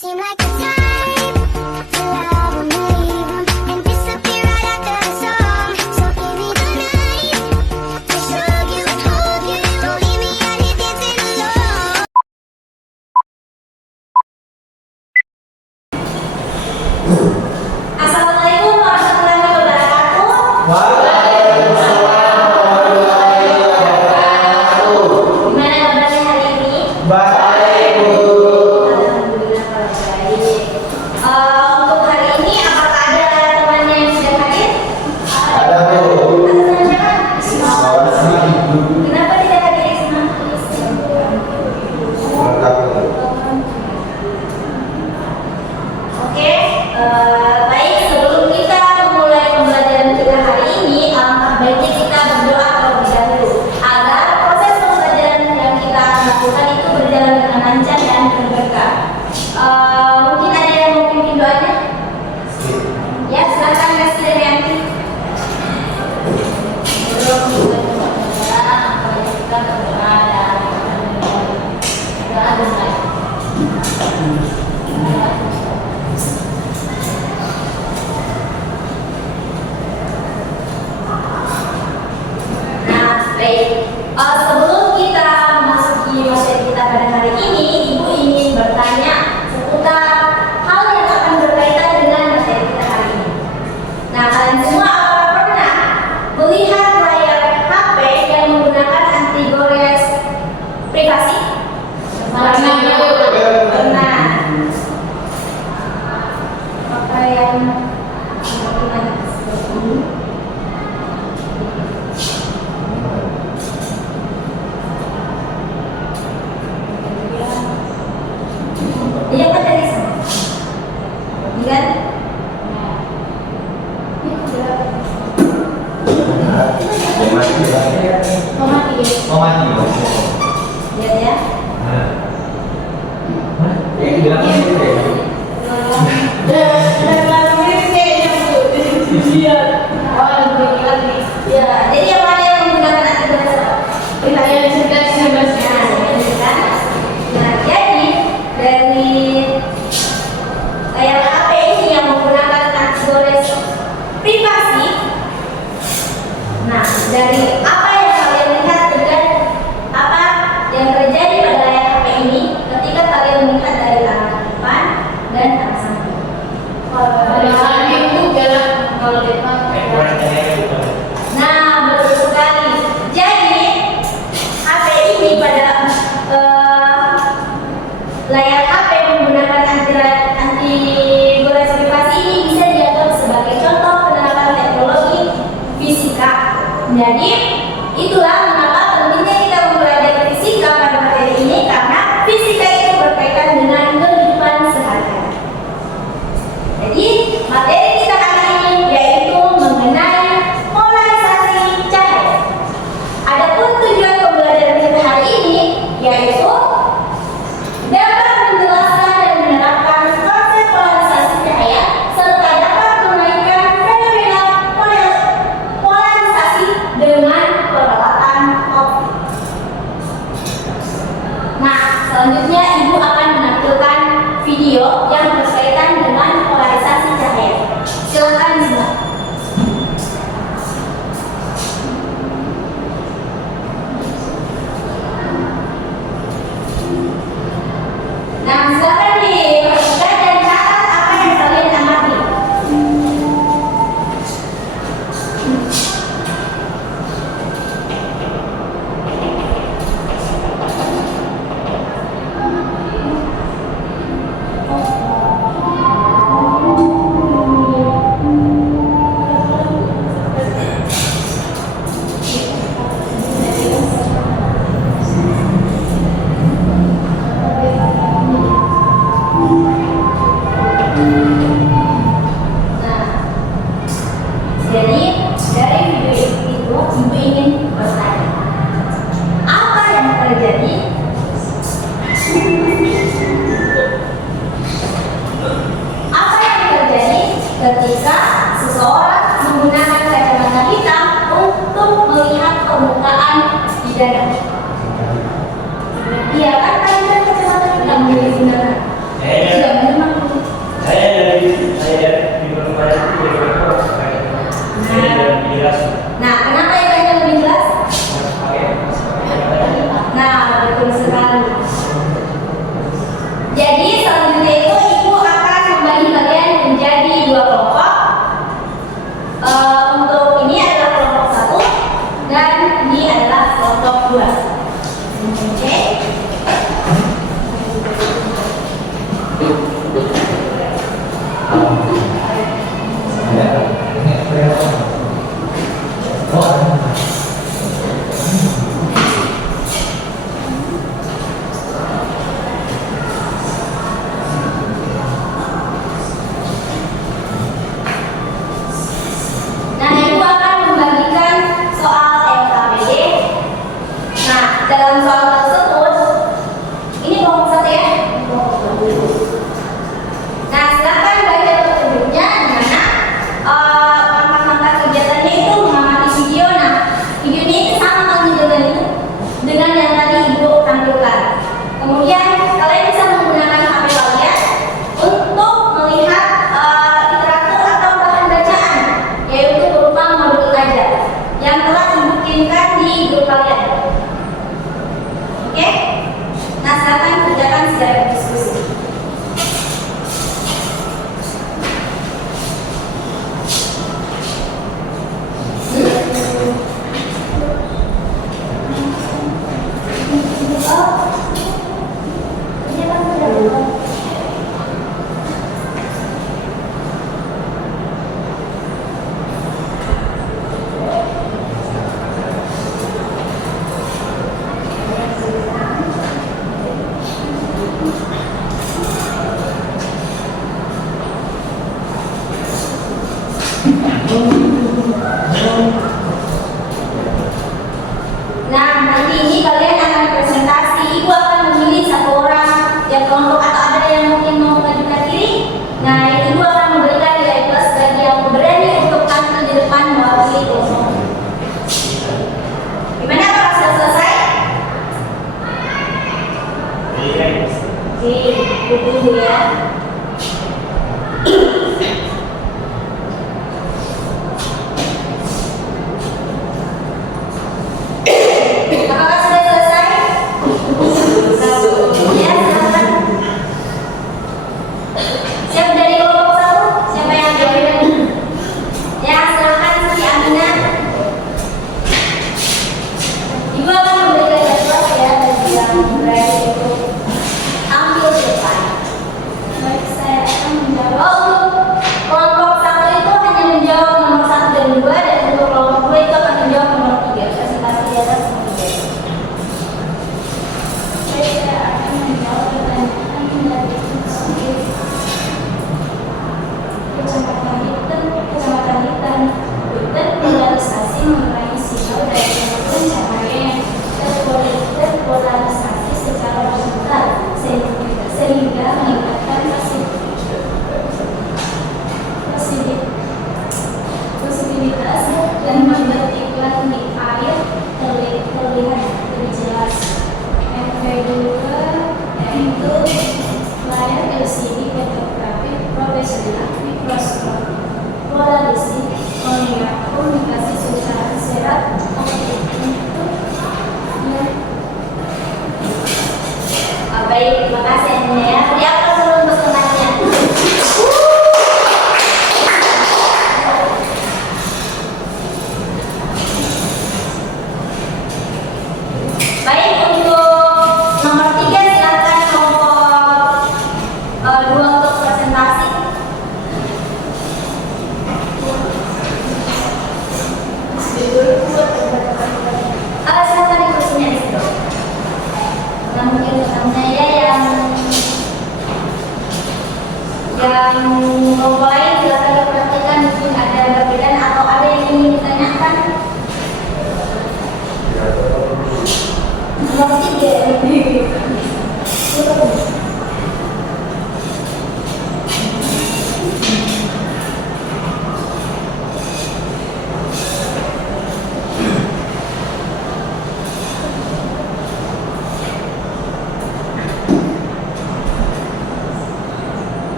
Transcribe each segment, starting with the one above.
seem like the type to love 'em, leave 'em, and disappear right after the song. So give me the night to show you and hold you. Don't leave me out here dancing alone. Assalamualaikum warahmatullahi wabarakatuh. Waalaikumsalam warahmatullahi wabarakatuh. Gimana kabarnya hari ini? Baik, Bu. Alhamdulillah kalau baik. Untuk hari ini apakah ada temannya yang sudah hadir? Ada, Bu. Atas nama siapa? Selamat siang, Bu. Kenapa tidak hadir Isma? Mantap, Bu. Oke, baik, sebelum kita memulai pembelajaran kita hari ini, alangkah baiknya kita berdoa terlebih dahulu agar proses pembelajaran yang kita akan lakukan itu berjalan dengan lancar dan berberkah. Mungkin ada yang mau pimpin doanya? Ya, silakan Mas Yanti. Sebelum kita berdoa, apa kita berdoa dan doa dimulai. Nah, baik. Sebelum kita memasuki materi kita pada hari ini, Ibu ingin bertanya seputar hal yang akan berkaitan dengan materi kita hari ini. Nah, kalian semua apakah pernah melihat layar HP yang menggunakan anti gores privasi? Pernah. Apakah yang bagaimana? Seperti ini. Iya kan dari sana? Iya kan? Mau mati ya? Oh, mati, Bu. Lihat ya. Ya, di dalam itu ya. Ya, jadi yang mana yang menggunakan anti gores privasi? Nah, jadi dari layar HP ini yang menggunakan anti gores privasi. Nah, dari apa yang kalian lihat dengan apa yang terjadi pada layar HP ini ketika kalian melihat dari arah depan dan arah samping? Nah, betul sekali. Jadi HP ini pada layar HP menggunakan anti gores privasi ini bisa dianggap sebagai contoh penerapan teknologi fisika. Jadi itulah mengapa pentingnya kita mempelajari fisika pada materi ini, karena fisika itu berkaitan dengan kehidupan sehari-hari. Jadi materi kita kali ini yaitu mengenai polarisasi cahaya. Adapun tujuan pembelajaran kita hari ini yaitu dapat menjelaskan dan menerapkan konsep polarisasi cahaya serta dapat menaikkan fenomena polarisasi dengan peralatan optik. Nah, selanjutnya Ibu akan menampilkan video yang berkaitan dengan polarisasi cahaya. Silakan dilihat. Nah, silakan diperhatikan dan catat apa yang kalian amati. Nah, silakan kerjakan secara berdiskusi. Nah, nanti ini kalian akan presentasi. Ibu akan memilih satu orang yang kelompok atau ada yang mungkin mau mengajukan diri. Nah, ibu akan memberikan nilai plus bagi yang berani untuk tampil di depan mewakili kelompok. Gimana, kalau sudah selesai? Oke, tunggu ya. Apakah sudah selesai? Ya, silakan. Siapa dari kelompok satu? Siapa yang jawab? Ya, silakan Siti Aminah. Ibu akan memberikan jadwal ya bagi yang berani untuk tampil di depan. Baik, saya akan menjawab. Untuk kelompok satu itu hanya menjawab nomor 1 dan 2, dan untuk kelompok 2 itu akan menjawab nomor 3. Presentasi di atas nomor 3. Saya akan menjawab pertanyaan dari Kecamatan Hitan polarisasi mengenai sinyal dari pencapaian terpolarisasi secara horizontal sehingga meningkatkan positivitas dan membuat iklan di air terlihat lebih jelas. Yang kedua yaitu layar LCD fotografi profesional mikroskop polarisasi komunikasi secara serat optik untuk baik, terima kasih Anda ya. Beri aplaus dulu untuk temannya. Baik, untuk nomor 3 silakan kelompok 2 untuk presentasi. Silakan di kursinya di situ. Nah, mungkin teman-teman ya yang kelompok lain silakan diperhatikan, mungkin ada perbedaan atau ada yang ingin ditanyakan. Nomor 3.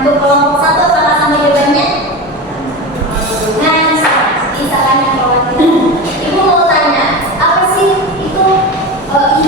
untuk kelompok 1 apakah sama jawabannya? Nah, misalkan yang kelompok 3. Ibu mau tanya, apa sih itu I?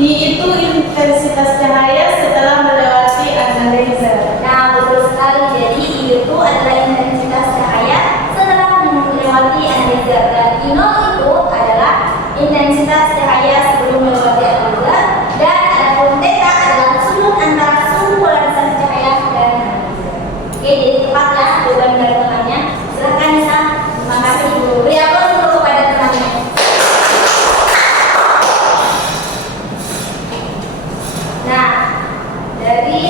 I itu intensitas cahaya setelah melewati analyzer. Nah, betul sekali. Jadi I itu adalah intensitas cahaya setelah melewati analyzer. Dan I0 itu adalah intensitas cahaya sebelum melewati analyzer. Dan adapun theta adalah sudut antara suhu polarisasi cahaya dan analyzer. Oke, jadi tepat ya jawaban dari temannya. Silahkan Nisa. Terima kasih Ibu. Beri aplaus dulu kepada temannya. Nah, dari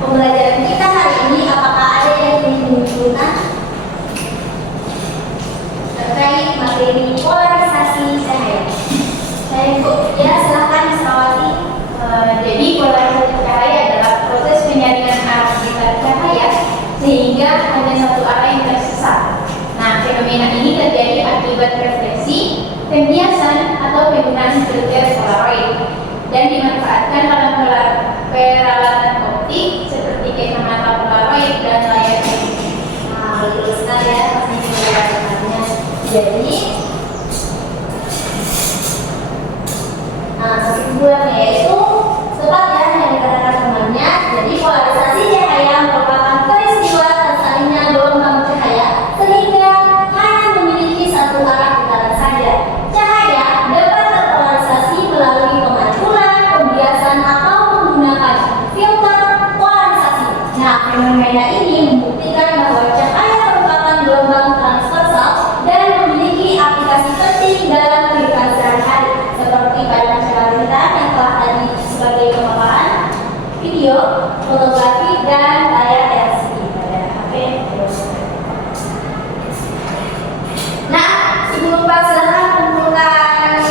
pembelajaran kita hari ini, apakah ada yang ingin menunjukkan terkait materi polarisasi cahaya? Saya Ibu, ya silahkan Israwati. Jadi polarisasi cahaya adalah proses penyaringan arah sekitar cahaya sehingga hanya satu arah yang tersesat. Nah, fenomena ini terjadi akibat refleksi, pembiasan atau penggunaan filter polaroid dan dimanfaatkan dalam peralatan optik seperti kacamata polaroid dan layar TV. Nah, betul sekali ya, pasti pembelajarannya. Jadi, kesimpulan yaitu tepat ya yang dikatakan temannya. Jadi polarisasi cahaya merupakan peristiwa tersalingnya gelombang cahaya sehingga hanya memiliki satu arah putaran saja. Cahaya dapat terpolarisasi melalui pemantulan, pembiasan atau menggunakan filter polarisasi. Nah, fenomena ini membuktikan bahwa cahaya merupakan gelombang transversal dan memiliki aplikasi penting dalam kehidupan sehari-hari seperti pada masyarakat kita yang telah tadi sebagai pemaparan video, fotografi, dan layar LCD pada HP. Nah, Ibu lupa silahkan kumpulkan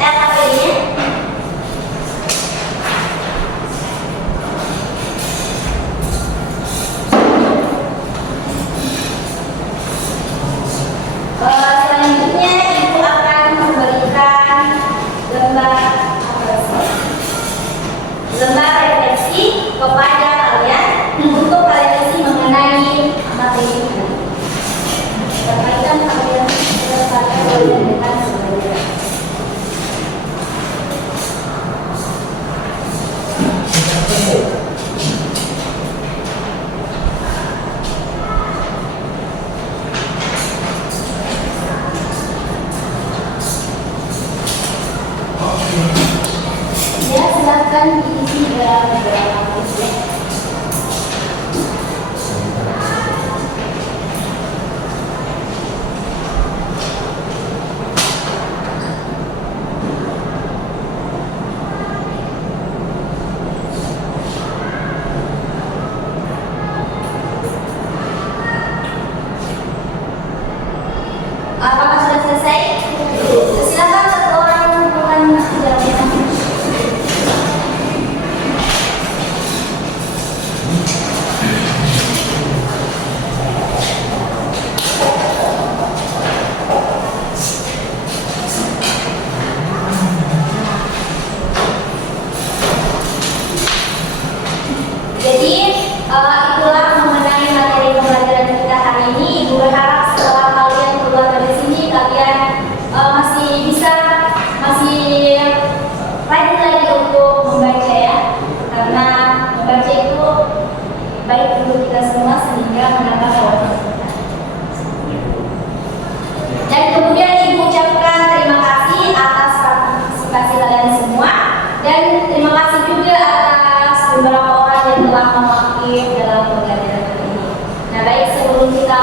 LHP-nya. Selanjutnya Ibu akan memberikan lembar refleksi kepada kalian untuk refleksi mengenai materi ini. Terkaitan kalian dengan sebenarnya. Ya, silakan diisi dalam beberapa menit. Apakah sudah selesai? Silakan satu orang mengumpulkan jawabannya. Jadi itulah mengenai materi pembelajaran kita hari ini. Ibu berharap setelah kalian keluar dari sini kalian masih rajin lagi untuk membaca ya, karena membaca itu baik untuk kita semua sehingga menambah wawasan kita. Dan kemudian Ibu ucapkan terima kasih atas partisipasi kalian semua dan terima kasih juga atas beberapa orang yang telah mengaktif dalam pembelajaran ini. Nah, baik sebelum kita